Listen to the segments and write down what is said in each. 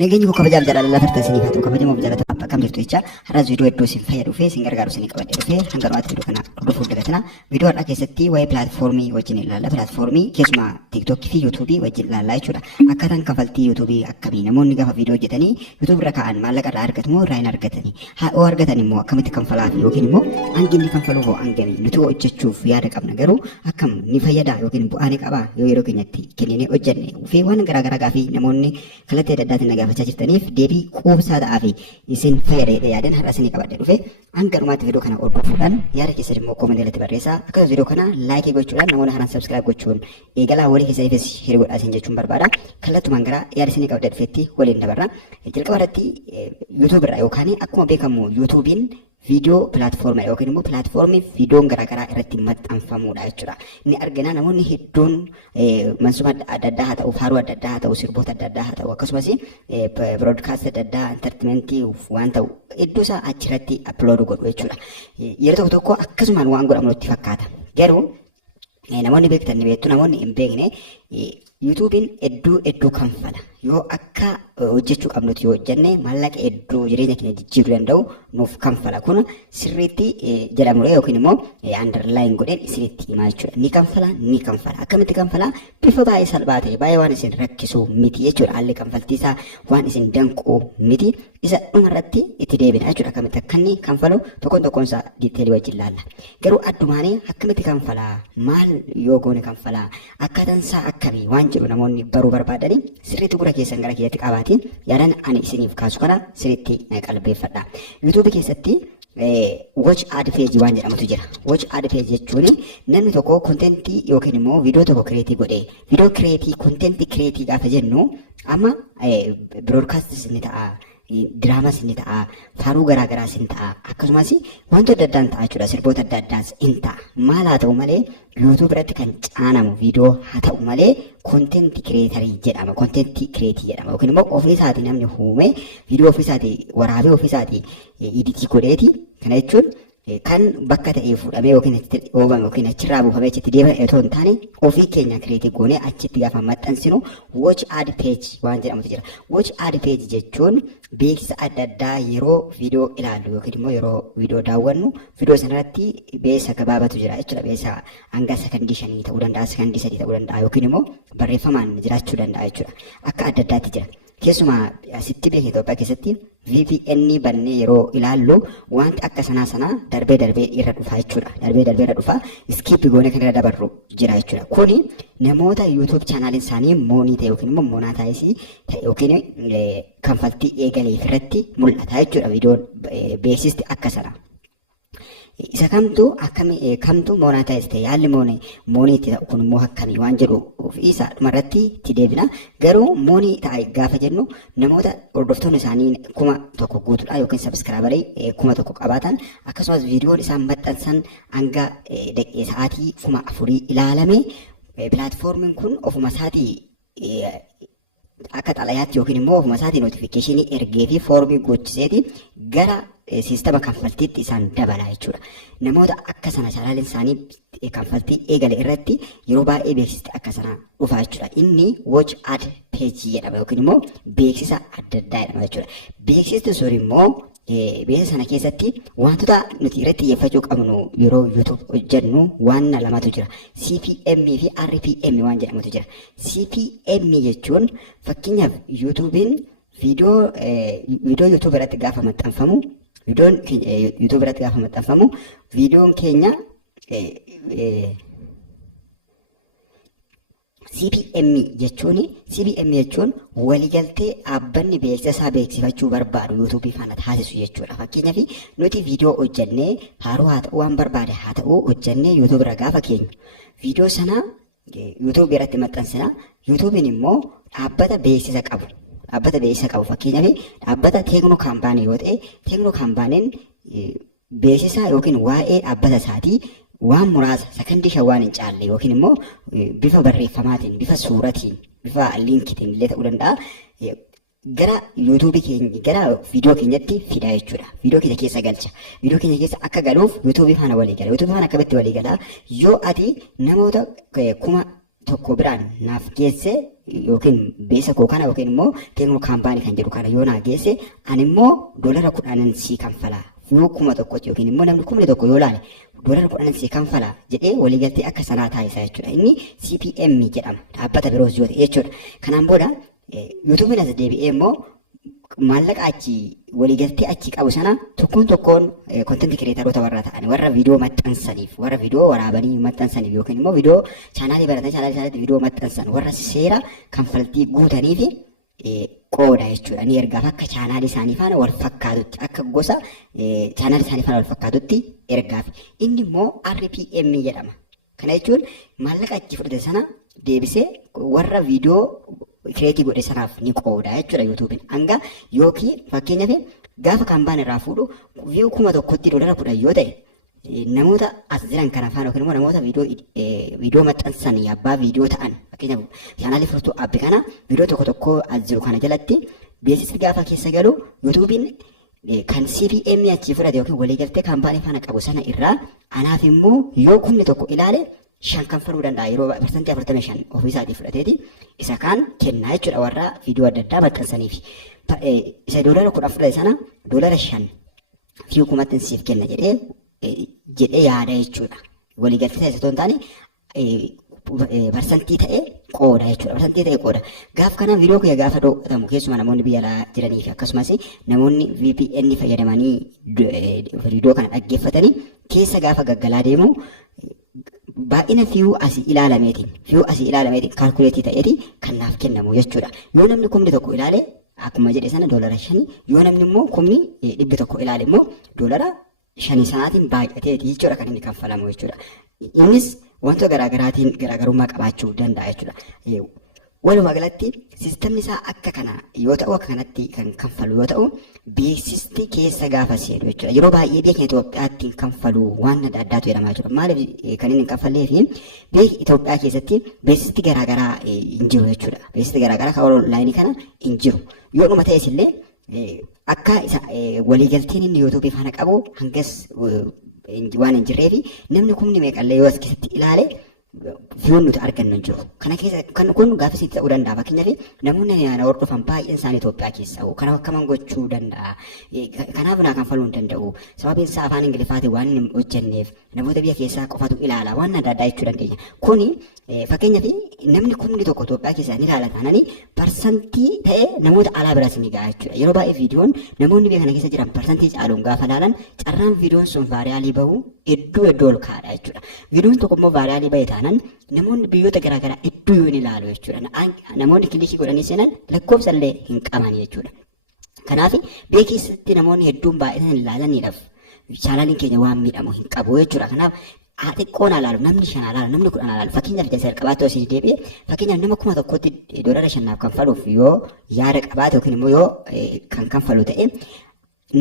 Nageenyi koo kabajaaf jaalala firta isinii haa ta'u kabajamuuf jaalata akkam jirtu jecha har'as viidiyoo hedduu isin fayyadu fi isin gargaaru isin qabadhee dhufee hanga dhumaatti viidiyoo kana hordofuuf dagatina. Viidiyoo har'aa keessatti waa'ee pilaatfoormii wajjin ilaalla. Pilaatfoormii keessumaa tiiktookii fi yuutuubii wajjin ilaallaa jechuudha. Akkaataan kafaltii yuutuubii akkamii namoonni gaafa viidiyoo hojjetanii yuutuub irra kaa'an maallaqa irraa argatu moo irraa hin argatani? Haa argatan immoo akkamitti kanfalaa fi yookiin immoo hangi inni kanfaluu hoo hangamii nuti hojjechuuf yaada qabna garuu akkam ni fayyada yookiin bu'aa ni qaba yoo yeroo keenyatti kennine hojjenne fi waan garaagaraa gaafii namoonni kallattii adda addaatiin na gaafachaa jirtaniif deebii quubsaa ta'aa fi isin fayyadee yaadan har'a isinii qabadhee dhufe hanga dhumaatti viidiyoo kana hordofuudhaan yaada keessan immoo koomentii irratti barreessaa akkasumas viidiyoo kana laayikii gochuudhaan namoonni haaraan sabskiraayib gochuun eegalaa walii keessaniifis hiree godhaa isin jechuun barbaada kallattumaan gara yaada isinii qabadhee dhufeetti waliin dabarra jalqaba irratti yuutuub irraa yookaan akkuma beekamu yuutuubiin viidiyoo pilaatfoormii yookiin immoo pilaatfoormii viidiyoon garaagaraa irratti maxxanfamudha jechuudha. Ni argina namoonni hedduun mansuma adda addaa haa ta'u, faaruu adda addaa haa ta'u, sirboota adda addaa haa ta'u, akkasumas biroodkaastii adda addaa, intartimentii waan ta'u hedduu isaa achirratti aplood godhu jechuudha. Yeroo tokko tokko akkasumaan waan godhamu nutti fakkaata. Garuu namoonni beektan ni beektu, namoonni hin beekne yuutuubiin hedduu kanfala. Yoo akka hojjechuu qabnuti yoo hojjenne maallaqa hedduu jireenya keenya jijjiiruu danda'u nuuf kanfala. Kun sirriitti jedhamudha yookiin immoo underline godheen isinitti himaa jechuudha. Ni kanfala. Akkamitti kanfala? Bifa baay'ee salphaa ta'e baay'ee waan isin rakkisu miti jechuudha. Haalli kanfaltiisaa waan isin danquu miti. Isa dhumarratti itti deebina jechuudha. Akkamitti akka inni kanfalu tokkoonsaa diiteelii wajjin ilaalla. Garuu addumaanii akkamitti kanfalaa? Maal yoo goone kanfalaa? Akkaataan isaa akkamii waan jedhu namoonni baruu barbaadanii sirriitti gura keessan gara keessatti qabaatiin yaadaan ani isiniif kaasu kana sirriitti qalbeeffadha. yuutuubii keessatti watch ad page waan jedhamutu jira. Watch ad page jechuun namni tokko kontentii yookiin immoo viidiyoo tokko kireetii godhee viidiyoo kireetii kontentii kireetii gaafa jennu amma biroodkaastis ni ta'a. Diraamas ni ta'a, faaruu garaagaraas ni ta'a, akkasumas wantoota adda addaan ta'a jechuudha. Sirboota adda addaas ni ta'a. Maal haa ta'u malee yuutuub irratti kan caanamu viidiyoo haa ta'u malee kontentii kireetarii jedhama. Kontentii kireetii jedhama. Yookiin immoo ofiisaatii namni uume viidiyoo ofiisaatii waraabee ofiisaatii iditii godheeti. Kana jechuun kan bakka ta'ee fuudhamee yookiin achitti oobame yookiin achirraa buufamee achitti deemame otoo hin taane ofii keenya kireetii goonee achitti gaafa maxxansinu watch ad page waan jedhamutu jira. Watch ad page jechuun beeksisa adda addaa yeroo viidiyoo ilaallu yookiin immoo yeroo viidiyoo daawwannu viidiyoo sanarratti beeksisa gabaabatu jira jechuudha. Beeksisa hanga sekondii 5 ta'uu danda'a, sekondii 3 ta'uu danda'a yookiin immoo barreeffamaan jiraachuu danda'a jechuudha. Akka adda addaatti jira. Keessumaa asitti beekne Itoophiyaa keessatti VPN bannee yeroo ilaallu wanti akka sanaa darbee irra dhufa jechuudha. Darbee irra dhufa skip goone kan irra dabarru jira jechuudha. Kuni namoota YouTube chaanaaliin isaanii moonii ta'e yookiin immoo moonataayisii ta'e yookiin kanfaltii eegaleef irratti mul'ata jechuudha. Viidiyoon beeksisti akka sana. Isa kamtu moonataayis ta'e yaalli moonii itti ta'u kun immoo akkamii waan jedhu isa dhumarratti itti deebina. Garuu moonii ta'a gaafa jennu namoota hordoftoonni isaanii 1,000 guutuudha yookiin sabskraabarii 1,000 qabaatan akkasumas viidiyoon isaan maxxansan hanga sa'aatii 4,000 ilaalame pilaatfoormiin kun ofuma isaatii akka xalayaatti yookiin immoo ofuma isaatii nootifikeeshinii ergee fi foormii gochiseeti gara siistama kanfaltiitti isaan dabala jechuudha. Namoota akka sana chaanaaliin isaanii kanfaltii eegale irratti yeroo baay'ee beeksisni akka sana dhufa jechuudha. Inni watch ad page jedhama yookiin immoo beeksisa adda addaa jedhama jechuudha. Beeksisni sun immoo beeksisa sana keessatti wantoota nuti irratti xiyyeeffachuu qabnu yeroo YouTube hojjennu waan lamatu jira. CPM fi RPM waan jedhamutu jira. CPM jechuun fakkeenyaaf YouTubein viidiyoo YouTube irratti gaafa maxxanfamu viidiyoon keenya CPM jechuun waliigaltee dhaabbanni beeksisa isaa beeksifachuu barbaadu YouTube faana taasisu jechuudha. Fakkeenyaaf nuti viidiyoo hojjennee faaruu haa ta'u waan barbaade haa ta'u hojjennee YouTube irra gaafa keenyu viidiyoo sana YouTube irratti maxxansina. YouTubein immoo dhaabbata beeksisa qabu. Fakkeenyaaf dhaabbata teeknoo kaampaanii yoo ta'e teeknoo kaampaaniin beeksisa yookiin waa'ee dhaabbata isaatii waan muraasa sekondii 5 waan hin caalle yookiin immoo bifa barreeffamaatiin, bifa suuratiin, bifa liinkiitiin illee ta'uu danda'a. Gara yuutuubii keenya gara viidiyoo keenyatti fida jechuudha. Viidiyoo keenya keessa galcha. Viidiyoo keenya keessa akka galuuf yuutuubii faana walii gala. Yuutuubii faana akkamitti walii gala? Yoo ati namoota tokko biraan naaf geesse yookiin beesa koo kana yookiin immoo teeknoo kaampaanii kan jedhu kana yoo naa geesse ani immoo $10 sii kanfalaa yoo 1,000 yookiin immoo namni 1,000 yoo laale $10 sii kanfalaa jedhee waliigaltee akka sanaa taasisaa jechuudha. Inni CPM jedhama dhaabbata biroos yoo ta'e jechuudha. Kanaan booda YouTube'n as deebi'ee immoo maallaqa achi waliigaltee achi qabu sana tokkoon content creatorota warra ta'an warra viidiyoo maxxansaniif warra viidiyoo waraabanii maxxansaniif yookiin immoo viidiyoo chaanaalii baratan chaanaalii isaaniitti viidiyoo maxxansan warra seera kanfaltii guutaniif qooda jechuudha. Ni ergaaf akka chaanaalii isaanii faana wal fakkaatutti akka gosa chaanaalii isaanii faana wal fakkaatutti ergaaf. Inni immoo RPM jedhama. Kana jechuun maallaqa achi fudhate sana deebisee warra viidiyoo kireetii godhe sanaaf ni qooda jechuudha YouTube'n. Hanga yookiin fakkeenyaaf gaafa kaampaan irraa fuudhu view 1,000tti $10 yoo ta'e namoota as jiran kana faana yookiin immoo namoota viidiyoo maxxansan abbaa viidiyoo ta'an fakkeenyaaf chaanaalii furtuu abbi kana viidiyoo tokko as jiru kana jalatti beeksisni gaafa keessa galu YouTube'n kan CPM achi fudhate yookiin waliigaltee kaampaanii faana qabu sana irraa anaaf immoo yoo 1,000 ilaale 5 kanfaluu danda'a yeroo persentii 45 ofii isaatii fudhateeti isa kaan kennaa jechuudha warra viidiyoo adda addaa maxxansaniif. Isa $10 fudhate sana $5 fi hukumattiin siif kenna jedhee yaada jechuudha. Waliigaltee taasisatoo hin taane persentii ta'ee qooda jechuudha. Persentii ta'ee qooda. Gaaf kana viidiyoo kiyya gaafa dho'atamu keessumaa namoonni biyya alaa jiranii fi akkasumas namoonni VPN fayyadamanii viidiyoo kana dhaggeeffatanii keessa gaafa gaggalaa deemu baay'ina view asii ilaalameetiin kaalkuleetii ta'eeti kan naaf kennamu jechuudha. Yoo namni 1,000 ilaale akkuma jedhe sana $5 yoo namni immoo 100 ilaale immoo $5 sanaatiin baay'ateeti jechuudha kan inni kanfalamu jechuudha. Innis wantoota garaagaraatiin garaagarummaa qabaachuu danda'a jechuudha. Walumaa galatti siistemni isaa akka kana yoo ta'u akka kanatti kan kanfalu yoo ta'u beeksisni keessa gaafa seenu jechuudha. Yeroo baay'ee biyya keenya Itoophiyaatti kanfalu waan adda addaatu jedhamaa jira. Maaliif kan inni kanfallee fi biyya Itoophiyaa keessatti beeksisni garaagaraa hin jiru jechuudha. Beeksisni garaagaraa kan onlaayinii kana hin jiru. Yoo dhuma ta'es illee akka waliigalteen inni YouTube faana qabu hangas waan hin jirree fi namni kumni meeqallee yoo as keessatti ilaale view nuti argannu hin jiru. Kana keessa kan kun gaafisitti ta'uu danda'a. Fakkeenyaaf namoonni ana hordofan baay'een isaanii Itoophiyaa keessa kana akkamiin gochuu danda'a. Kanaaf naa kanfaluu hin danda'u. Sababiin isaa afaan Ingiliffaatiin waan hin hojjenneef namoota biyya keessaa qofatu ilaala waan adda addaa jechuu dandeenya. Kuni fakkeenyaaf namni 1,000 Itoophiyaa keessaa ni ilaala taananii persentii ta'ee namoota alaa biraas ni ga'a jechuudha. Yeroo baay'ee viidiyoon namoonni biyya kana keessa jiran persentii caaluun gaafa ilaalan carraan viidiyoon sun vaariyaalii bahu hedduu ol kaadha jechuudha. Viidiyoon tokko immoo vaariyaalii bahe taanaan namoonni biyyoota garaagaraa hedduu yoo ilaalu jechuudha. Namoonni kilikii godhanii seenan lakkoofsa illee hin qaban jechuudha. Kanaaf biyya keessatti namoonni hedduun baay'inaan ilaalaniidhaaf chaanaaliin keenya waan miidhamu hin qabu jechuudha. Kanaaf xiqqoon alaalu namni 5 alaalu namni 10 alaalu fakkeenyaaf jasa qabaatu osoo deebi'e fakkeenyaaf nama 1,000tti $5 kanfaluuf yoo yaada qabaate yookiin immoo yoo kan kanfalu ta'e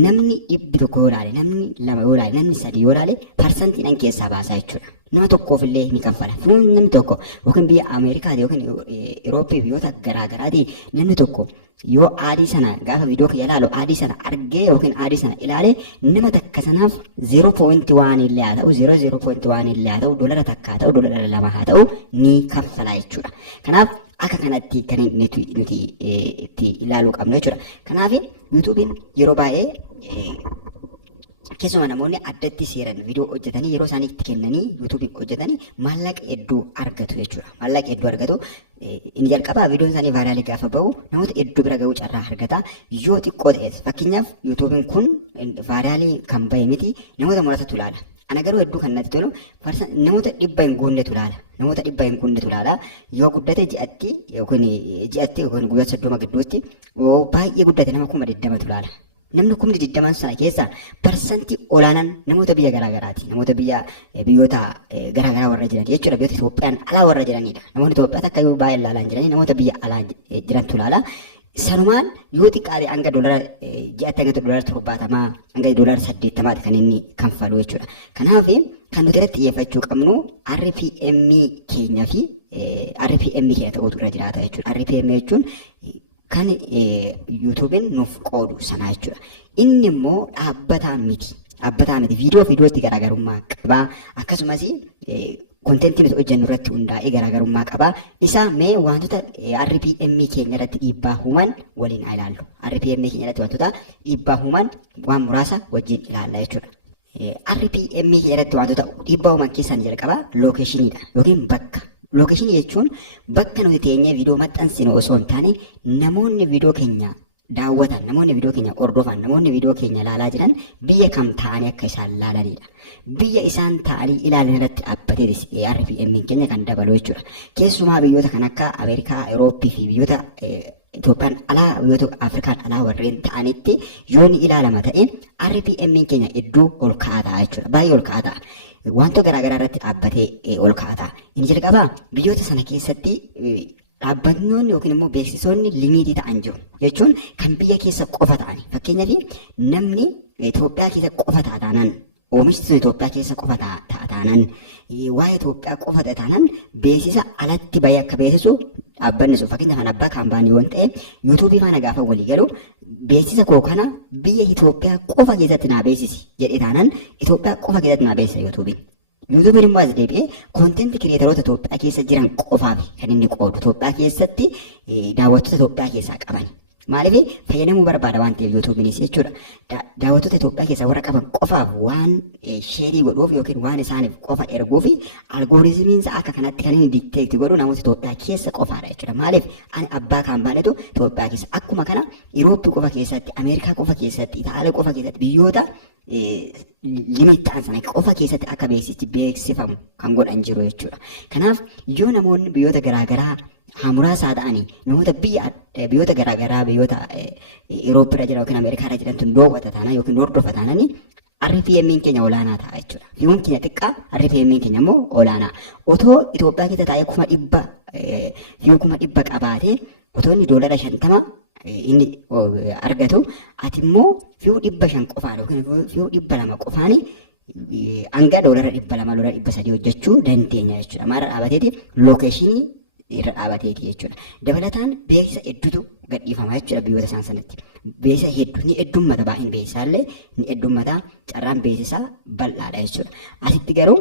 namni 100 yoo ilaale namni 2 yoo ilaale namni 3 yoo ilaale persentiin keessaa baasaa jechuudha. Nama tokkoof illee ni kanfala. Namni tokko yookiin biyya Ameerikaati yookiin Eurooppii biyyoota garaagaraati namni tokko yoo aadii sana gaafa viidiyoo kiyya ilaalu aadii sana argee yookiin aadii sana ilaale nama takka sanaaf 0.1 illee haa ta'u 0.1 illee haa ta'u $1 takka haa ta'u $2 haa ta'u ni kanfala jechuudha. Kanaaf akka kanatti kan nuti itti ilaaluu qabnu jechuudha. Kanaaf YouTube'n yeroo baay'ee keessumaa namoonni addatti seeran viidiyoo hojjetanii yeroo isaanii itti kennanii YouTube hojjetanii maallaqa hedduu argatu jechuudha. Maallaqa hedduu argatu. Inni jalqabaa viidiyoon isaanii vaayiraalii gaafa bahu namoota hedduu bira gahuu carraa argata. Yoo xiqqoo ta'es fakkeenyaaf YouTube'n kun vaayiraalii kan bahe miti namoota muraasatu ilaala. Ana garuu hedduu kan natti tolu namoota 100 hin guunnetu ilaala. Namoota 100 hin guunnetu ilaala. Yoo guddate ji'atti yookiin guyyaa 30 gidduutti baay'ee guddate nama 20,000tu ilaala. Namni 20,000 sana keessa persentii olaanaan namoota biyya garaagaraati. Namoota biyyoota garaagaraa warra jiran jechuudha. Biyyoota Itoophiyaan alaa warra jiranidha. Namoonni Itoophiyaa akka yoo baay'ee ilaalaa jiranii namoota biyya alaa jirantu ilaala. Sanumaan yoo xiqqaate hanga ji'atti hanga $70 hanga $80 kan inni kanfalu jechuudha. Kanaaf kan nuti irratti xiyyeeffachuu qabnu RPM keenya fi RPM keenya ta'utu irra jiraata jechuudha. RPM jechuun kan YouTube'n nuuf qoodu sana jechuudha. Inni immoo dhaabbataa miti. Viidiyootti garaagarummaa qaba. Akkasumas kontentii nuti hojjennu irratti hundaa'ee garaagarummaa qaba. Isaa mee wantoota RPM keenya irratti dhiibbaa uuman waliin haa ilaallu. RPM keenya irratti wantoota dhiibbaa uuman waan muraasa wajjin ilaalla jechuudha. RPM keenya irratti wantoota dhiibbaa uuman keessaa jalqaba lookeeshiniidha yookiin bakka. Lookeeshinii jechuun bakka nuti teenyee viidiyoo maxxansinu osoo hin taane namoonni viidiyoo keenya daawwatan, namoonni viidiyoo keenya hordofan, namoonni viidiyoo keenya ilaalaa jiran biyya kam ta'anii akka isaan ilaalanidha. Biyya isaan ta'anii ilaalan irratti dhaabbateetis RPM keenya kan dabalu jechuudha. Keessumaa biyyoota kan akka Ameerikaa, Awurooppii fi biyyoota Itoophiyaan alaa, biyyoota Afrikaan alaa warreen ta'anitti yoo ni ilaalama ta'e RPM keenya iddoo ol ka'aa ta'a jechuudha. Baay'ee ol ka'aa ta'a. Wantoota garaagaraa irratti dhaabbatee ol ka'aa ta'a. Inni jalqabaa biyyoota sana keessatti dhaabbannoonni yookiin immoo beeksisoonni limiitii ta'an jiru jechuun kan biyya keessa qofa ta'ani. Fakkeenyaaf namni Itoophiyaa keessa qofa ta'a taanaan oomishni Itoophiyaa keessa qofa ta'a taanaan waa'ee Itoophiyaa qofa ta'a taanaan beeksisa alatti bahee akka beeksisu dhaabbanni sun fakkeenyaaf kan abbaa kaampaanii waan ta'eef yuutuubii faana gaafa walii galu beeksisa koo kana biyya Itoophiyaa qofa keessatti naa beeksisi jedhee taanaan Itoophiyaa qofa keessatti naa beeksisa yuutuubiin. Yuutuubiin immoo as deebi'ee kontentii kiriyeetaroota Itoophiyaa keessa jiran qofaaf kan inni qoodu Itoophiyaa keessatti daawwattoota Itoophiyaa keessaa qaban. Maaliif fayyadamuu barbaada waan ta'eef yuutuubiinis jechuudha. Daawwattoota Itoophiyaa keessaa warra qaban qofaaf waan sheerii godhuuf yookiin waan isaaniif qofa erguuf algooriizimiin isaa akka kanatti kan inni dikteekti godhu namoota Itoophiyaa keessa qofaadha jechuudha. Maaliif ani abbaa kaampaaniitu Itoophiyaa keessa akkuma kana Irooppii qofa keessatti, Ameerikaa qofa keessatti, Itaaliyaa qofa keessatti biyyoota limit ta'an sana qofa keessatti akka beeksisti beeksifamu kan godhan jiru jechuudha. Kanaaf yoo namoonni biyyoota garaagaraa muraasaa ta'anii namoota biyyoota garaagaraa biyyoota Irooppii irra jiran yookiin Ameerikaa irra jiran daawwata taanaan yookiin hordofa taananii RPM keenya olaanaa ta'a jechuudha. Viiwuun keenya xiqqaa RPM keenya immoo olaanaa. Otoo Itoophiyaa keessa taa'ee 1,100 qabaatee otoo inni $50 inni argatu ati immoo viiwuu 500 qofaan yookiin viiwuu 200 qofaan hanga $200 $300 hojjechuu dandeenya jechuudha. Maal dhaabateeti lookeeshinii irra dhaabateeti jechuudha. Dabalataan beeksisa hedduutu gadhiifama jechuudha biyyoota isaan sanatti. Beeksisa hedduu ni heddummata baay'een beeksisaallee ni heddummata carraan beeksisaa bal'aadha jechuudha. Asitti garuu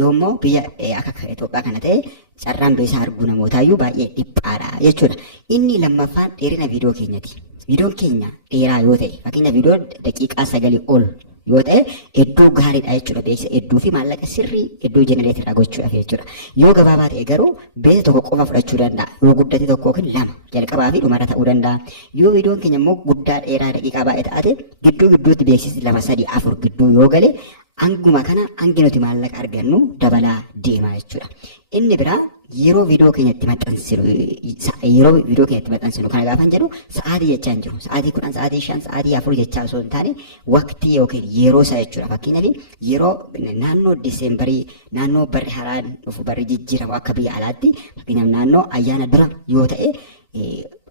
yoommoo biyya akka Itoophiyaa kana ta'e carraan beeksisaa arguu namootaayyuu baay'ee dhiphaadha jechuudha. Inni lammaffaan dheerina viidiyoo keenyati. Viidiyoon keenya dheeraa yoo ta'e fakkeenyaaf viidiyoo daqiiqaa 9 ol yoo ta'e hedduu gaariidha jechuudha. Beeksisa hedduu fi maallaqa sirrii hedduu jenereetiidha gochuudhaaf jechuudha. Yoo gabaabaa ta'e garuu beeksisa tokko qofa fudhachuu danda'a. Yoo guddate tokko yookiin lama jalqabaa fi dhumarra ta'uu danda'a. Yoo viidiyoon keenya immoo guddaa dheeraa daqiiqaa baay'ee ta'ate gidduu gidduutti beeksisni 2, 3, 4 gidduu yoo gale hanguma kana hangi nuti maallaqa argannu dabalaa deema jechuudha. Inni biraa yeroo viidiyoo keenyatti maxxansinu kana gaafan jedhu sa'aatii jechaan jiru. Sa'aatii 10, sa'aatii 5, sa'aatii 4 jechaa osoo hin taane waqtii yookiin yeroo isaa jechuudha. Fakkeenyaaf yeroo naannoo Diseembarii naannoo barri haaraan dhufu barri jijjiiramu akka biyya alaatti fakkeenyaaf naannoo ayyaana dura yoo ta'e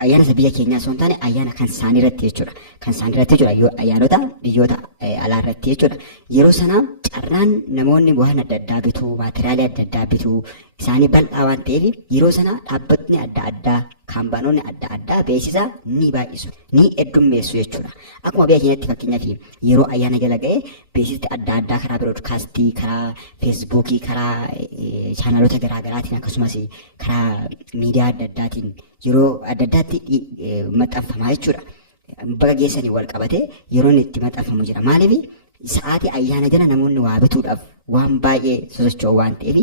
ayyaana isa biyya keenyaa osoo hin taane ayyaana kan isaanii irratti jechuudha. Kan isaanii irratti jechuudha. Yoo ayyaanota biyyoota alaa irratti jechuudha. Yeroo sana carraan namoonni waan adda addaa bituu, maateriyaalii adda addaa bituu isaanii bal'aa waan ta'eef yeroo sana dhaabbatni adda addaa kaampaanoonni adda addaa beeksisa ni baay'isu, ni heddummeessu jechuudha. Akkuma biyya keenyatti fakkeenyaaf yeroo ayyaana jala ga'e beeksisni adda addaa karaa biroodkaastii, karaa feesbuukii, karaa chaanaloota garaagaraatiin akkasumas karaa miidiyaa adda addaatiin yeroo adda addaatti maxxanfama jechuudha. Bakka geessanii wal qabatee yeroon itti maxxanfamu jira. Maaliif sa'aatii ayyaana jala namoonni waa bituudhaaf waan baay'ee sosocho'u waan ta'eef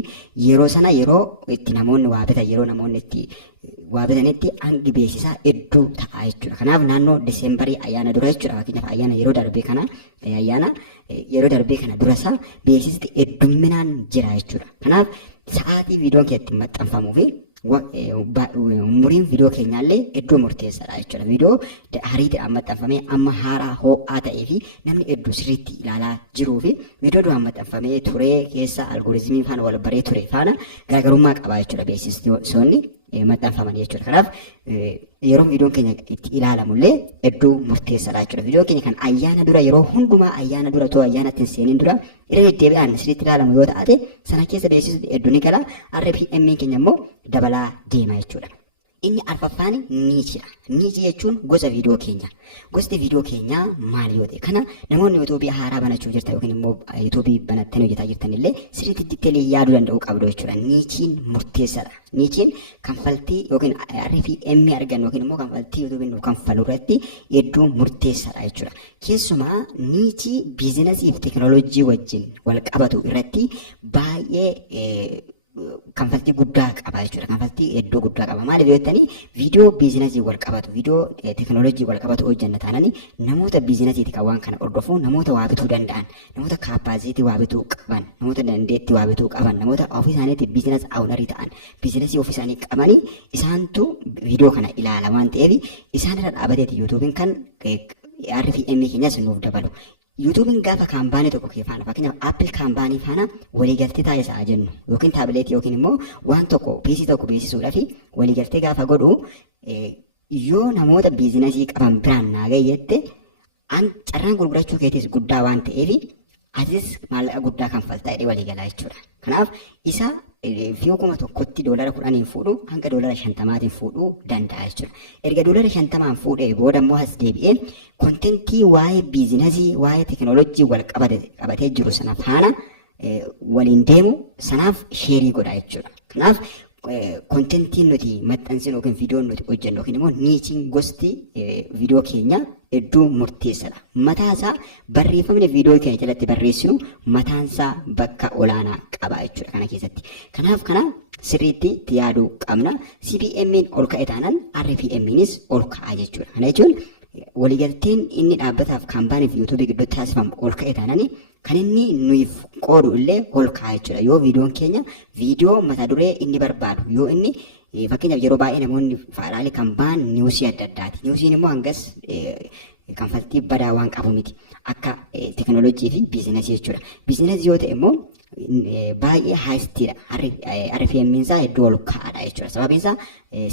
yeroo sana yeroo itti namoonni waa bitan yeroo namoonni itti waa bitanitti hangi beeksisaa hedduu ta'a jechuudha. Kanaaf naannoo Diseembarii ayyaana dura jechuudha. Fakkeenyaaf ayyaana yeroo darbee kana dura isaa beeksisni heddumminaan jira jechuudha. Kanaaf sa'aatii viidiyoon keessatti maxxanfamuu fi umuriin viidiyoo keenyaallee hedduu murteessaadha jechuudha. Viidiyoo hariitiidhaan maxxanfamee amma haaraa ho'aa ta'ee fi namni hedduu sirriitti ilaalaa jiruu fi viidiyoo duraan maxxanfamee turee keessa algooriizimii faana wal baree ture faana garaagarummaa qaba jechuudha beeksisoonni maxxanfaman jechuudha. Kanaaf yeroo viidiyoon keenya itti ilaalamullee hedduu murteessaadha jechuudha. Viidiyoon keenya kan ayyaana dura yeroo hundumaa ayyaana dura too ayyaanatti hin seenin dura irra deddeebi'aan sirriitti ilaalamu yoo ta'ate sana keessa beeksisni hedduu ni gala. RPM keenya immoo dabalaa deema jechuudha. Inni arfaffaan niichidha. Niichi jechuun gosa viidiyoo keenya. Gosti viidiyoo keenyaa maal yoo ta'e kana namoonni yuutuubii haaraa banachuu jirtan yookiin immoo yuutuubii banattanii hojjetaa jirtan illee sirriitti diiteelii yaaduu danda'uu qabdu jechuudha. Niichiin murteessaadha. Niichiin kanfaltii yookiin RPM argannu yookiin immoo kanfaltii yuutuubiin nu kanfalu irratti hedduu murteessaadha jechuudha. Keessumaa niichii biizinasii fi teekinooloojii wajjin wal qabatu irratti baay'ee kanfaltii guddaa qaba jechuudha. Kanfaltii hedduu guddaa qaba. Maaliif yoo jettanii viidiyoo biizinasii wal qabatu, viidiyoo teekinooloojii wal qabatu hojjenna taananii namoota biizinasiiti kan waan kana hordofu, namoota waa bituu danda'an, namoota kaappaaziitii waa bituu qaban, namoota dandeettii waa bituu qaban, namoota ofii isaaniitti biizinas awunarii ta'an, biizinasii ofii isaanii qabanii isaantu viidiyoo kana ilaala waan ta'eef isaan irra dhaabateeti yuutuubiin kan RPM keenyas nuuf dabalu. YouTube'n gaafa kaampaanii tokko keeffaana fakkeenyaaf Apple kaampaanii faana waliigaltee taasisaa jennu yookiin taabileetii yookiin immoo waan tokko PC tokko beeksisuudhaaf waliigaltee gaafa godhu yoo namoota biizinasii qaban biraan naagee jette carraan gurgurachuu keetis guddaa waan ta'eef atis maallaqa guddaa kanfaltaa jedhee waliigalaa jechuudha. Kanaaf isa fi kuma tokkotti $10 fuudhu hanga $50 fuudhuu danda'a jechuudha. Erga $50 fuudhee booda immoo as deebi'ee kontentii waa'ee biizinasii waa'ee teekinooloojii wal qabatee jiru sana faana waliin deemu sanaaf sheerii godha jechuudha. Kanaaf kontentiin nuti maxxansinu yookiin viidiyoon nuti hojjennu yookiin immoo niichiin gosti viidiyoo keenya hedduu murteessaadha. Mataasaa barreeffamni viidiyoo keenya jalatti barreessinu mataansaa bakka olaanaa qaba jechuudha kana keessatti. Kanaaf kana sirriitti yaaduu qabna. CPM'n ol ka'e taanaan RPM'nis ol ka'a jechuudha. Kana jechuun waliigalteen inni dhaabbataaf kaampaaniif yuutuubii gidduutti taasifamu ol ka'e taanaan kan inni nuuf qoodu illee ol ka'a jechuudha. Yoo viidiyoon keenya viidiyoo mata duree inni barbaadu yoo inni fakkeenyaaf yeroo baay'ee namoonni faadhaalee kan ba'an niwusii adda addaati. Niwusiin immoo hangas kanfaltii badaa waan qabu miti akka teekinooloojii fi biizinasii jechuudha. Biizinasii yoo ta'e immoo baay'ee haayistiidha. RPM isaa hedduu ol ka'aadha jechuudha. Sababiin isaa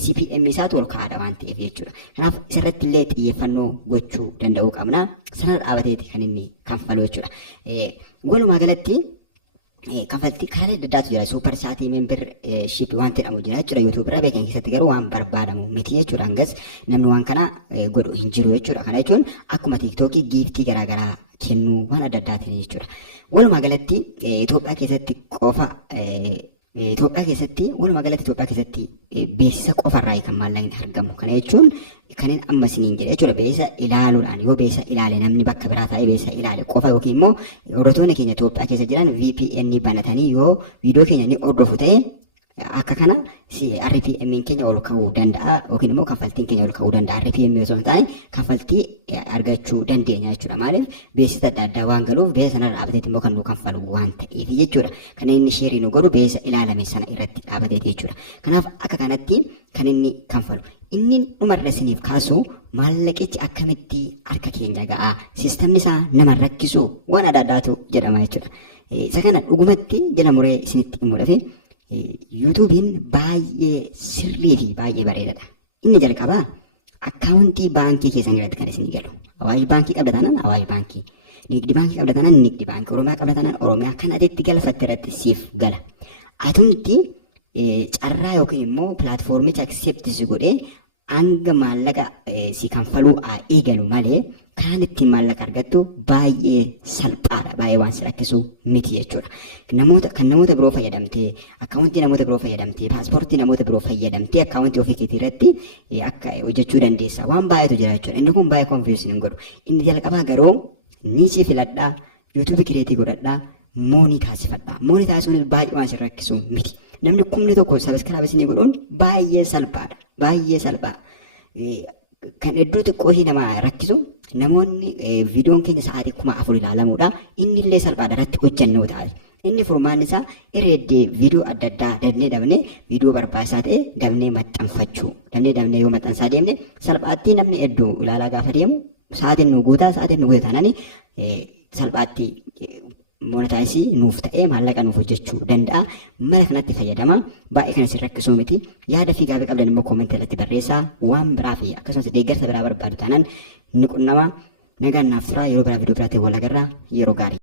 CPM isaatu ol ka'aadha waan ta'eef jechuudha. Kanaaf isarratti illee xiyyeeffannoo gochuu danda'uu qabna. Sana dhaabateeti kan inni kanfalu jechuudha. Walumaa galatti kanfaltii karaa adda addaatu jira. Suupar chaatii membership waan jedhamu jira jechuudha. YouTube irra beekan keessatti garuu waan barbaadamu miti jechuudha. Hangas namni waan kana godhu hin jiru jechuudha. Kana jechuun akkuma TikTokii giiftii garaagaraa kennuu waan adda addaatiin jechuudha. Walumaa galatti Itoophiyaa keessatti beeksisa qofarraa kan maallaqni argamu. Kana jechuun kan inni amma isiniin jedhe jechuudha. Beeksisa ilaaluudhaan yoo beeksisa ilaale namni bakka biraa taa'ee beeksisa ilaale qofa yookiin immoo hordoftoonni keenya Itoophiyaa keessa jiran VPN banatanii yoo viidiyoo keenya ni hordofu ta'e akka kana RPM keenya ol ka'uu danda'a yookiin immoo kanfaltiin keenya ol ka'uu danda'a. RPM osoo hin taane kanfaltii argachuu dandeenya jechuudha. Maaliif beeksisa adda addaa waan galuuf beeksisa sanarra dhaabateeti immoo kan nu kanfalu waan ta'eef jechuudha. Kan inni sheerii nu godhu beeksisa ilaalame sana irratti dhaabateeti jechuudha. Kanaaf akka kanatti kan inni kanfalu. Inni dhumarra isiniif kaasu maallaqichi akkamitti harka keenya ga'a sistemni isaa nama rakkisu waan adda addaatu jedhama jechuudha. Isa kana dhugumatti jala muree isinitti himuudhaaf YouTube'n baay'ee sirrii fi baay'ee bareedaadha. Inni jalqabaa akkaawuntii baankii keessan irratti kan isin galu. Awaash baankii qabda taanaan Awaash baankii, Nigdi baankii qabda taanaan Nigdi baankii, Oromiyaa qabda taanaan Oromiyaa kan adeetti galfatte irratti siif gala. Atumti carraa yookiin immoo pilaatfoormicha acceptisi godhee hanga maallaqa si kanfaluu eegalu malee kan ittiin maallaqa argattu baay'ee salphaadha. Baay'ee waan si rakkisu miti jechuudha. Namoota biroo fayyadamtee akkaawuntii namoota biroo fayyadamtee paaspoortii namoota biroo fayyadamtee akkaawuntii ofii keetii irratti akka hojjechuu dandeessa. Waan baay'eetu jira jechuudha. Inni kun baay'ee konfiisin hin godhu. Inni jalqabaa garuu niichii filadhaa, yuutuubii kireetii godhadhaa, moonii taasifadhaa. Moonii taasisuunis baay'ee waan si rakkisu miti. Namni 1,000 sabiskiraabisni godhuun baay'ee salphaadha. Baay'ee salphaa. Kan hedduu xiqqoo nama rakkisu namoonni viidiyoon keenya sa'aatii 4,000 ilaalamuudha. Inni illee salphaadha irratti hojjennuu ta'a. Inni furmaan isaa irreeddee viidiyoo adda addaa dabnee viidiyoo barbaachisaa ta'e dabnee maxxanfachuu. Dabnee yoo maxxansaa deemne salphaatti namni hedduu ilaalaa gaafa deemu sa'aatiin nu guutaa taanaan salphaatti monetaayisii nuuf ta'ee maallaqa nuuf hojjechuu danda'a. Mala kanatti fayyadama. Baay'ee kan isin rakkisuu miti. Yaada fi gaaffii qabdan immoo koomentii irratti barreessaa. Waan biraa fi akkasumas deeggarsa biraa barbaadu taanaan ni qunnama. Nagaan naaf tura. Yeroo biraa viidiyoo biraatiin wal agarra. Yeroo gaarii.